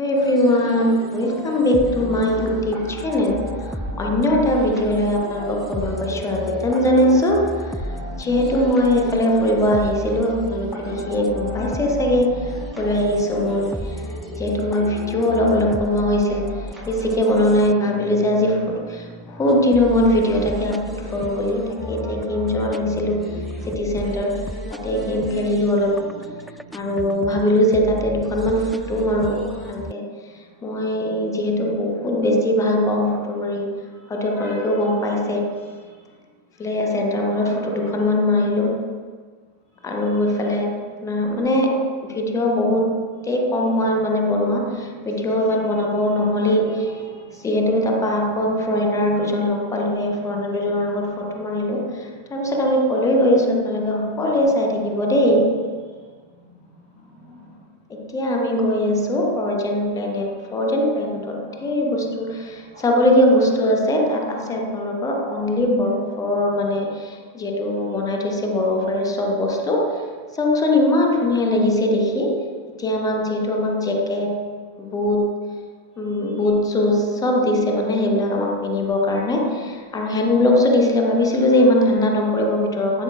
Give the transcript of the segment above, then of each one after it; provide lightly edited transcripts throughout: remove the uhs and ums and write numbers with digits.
Hello everyone, welcome back to my YouTube channel. অন্য এটা ভিডিঅ'লৈ আপোনালোকক পুনৰবাৰ স্বাগতম জনাইছোঁ। যিহেতু মই এইফালে ফুৰিব আহিছিলোঁ, আপোনালোকে দেখিয়ে গম পাইছে চাগে ক'লৈ আহিছোঁ মই। যিহেতু মই ভিডিঅ' অলপ বনোৱা হৈছিল, বেছিকৈ বনোৱা নাই, ভাবিলোঁ যে আজি বহুত দিনৰ মূৰত ভিডিঅ' এটাকে আপলোড কৰোঁ বুলি। তাকে এতিয়া গেম যোৱা আহিছিলোঁ চিটি চেণ্টাৰ, তাতে গেম খেলিলোঁ অলপ আৰু ভাবিলোঁ যে তাতে দুখনমান ফটো মাৰোঁ। মই যিহেতু বহুত বেছি ভাল পাওঁ ফটো মাৰি, হয়তো আপোনালোকেও গম পাইছে। এইফালে চেণ্টাৰ মলত ফটো দুখনমান মাৰিলোঁ আৰু এইফালে আপোনাৰ মানে ভিডিঅ' বহুতেই কম হোৱা বনোৱা ভিডিঅ' ইমান বনাব নহ'লেই, যিহেতু তাৰপৰা আকৌ ফৰেনাৰ দুজন লগ পালোঁ, সেই ফৰেনাৰ দুজনৰ লগত ফটো মাৰিলোঁ। তাৰপিছত আমি ক'লৈ গৈ আছোঁ আপোনালোকে সকলোৱে চাই থাকিব দেই। এতিয়া আমি গৈ আছোঁ ফৰজেন প্লেনেট। ফৰজেন প্লেনেটত ধেৰ বস্তু চাবলগীয়া বস্তু আছে। তাত আছে আপোনালোকৰ অনলি বৰফৰ যিহেতু বনাই থৈছে বৰফেৰে চব বস্তু। চাওকচোন ইমান ধুনীয়া লাগিছে দেখি। এতিয়া যিহেতু আমাক জেকেট, বুট শ্বুজ চব দিছে, সেইবিলাক আমাক পিন্ধিবৰ কাৰণে, আৰু হেণ্ড গ্লভছো দিছিলে। ভাবিছিলোঁ যে ইমান ঠাণ্ডা নপৰিব ভিতৰখন,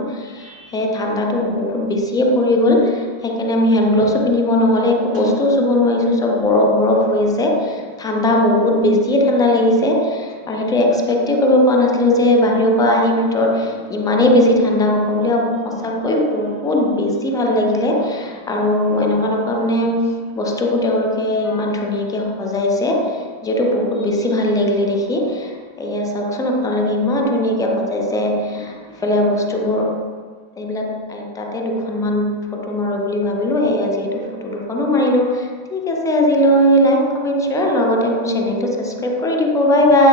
সেই ঠাণ্ডাটো বহুত বেছিয়ে পৰি গ'ল। সেইকাৰণে আমি হেণ্ড গ্লভছো পিন্ধিব নহ'লে, একো বস্তুও চুব নোৱাৰিছোঁ, চব বৰফ হৈ আছে। ঠাণ্ডা বহুত বেছিয়ে ঠাণ্ডা লাগিছে, আৰু সেইটো এক্সপেক্টেই কৰিব পৰা নাছিলোঁ যে বাহিৰৰ পৰা আহি ভিতৰত ইমানেই বেছি ঠাণ্ডা হ'ব বুলি। সঁচাকৈ বহুত বেছি ভাল লাগিলে। আৰু এনেকুৱা বস্তুবোৰ তেওঁলোকে ইমান ধুনীয়াকৈ সজাইছে, যিহেতু বহুত বেছি ভাল লাগিলে দেখি। এয়া চাওকচোন আপোনালোকে ইমান ধুনীয়াকৈ সজাইছে ইফালে বস্তুবোৰ। এইবিলাক তাতে দুখনমান ফটো মাৰোঁ বুলি ভাবিলোঁ। এয়া যিহেতু ফটো দুখনো মাৰিলোঁ। ঠিক আছে, আজিলৈ লাইক, কমেণ্ট, শ্বেয়াৰ, লগতে মোৰ চেনেলটো ছাবস্ক্ৰাইব কৰি দিব। Bye bye.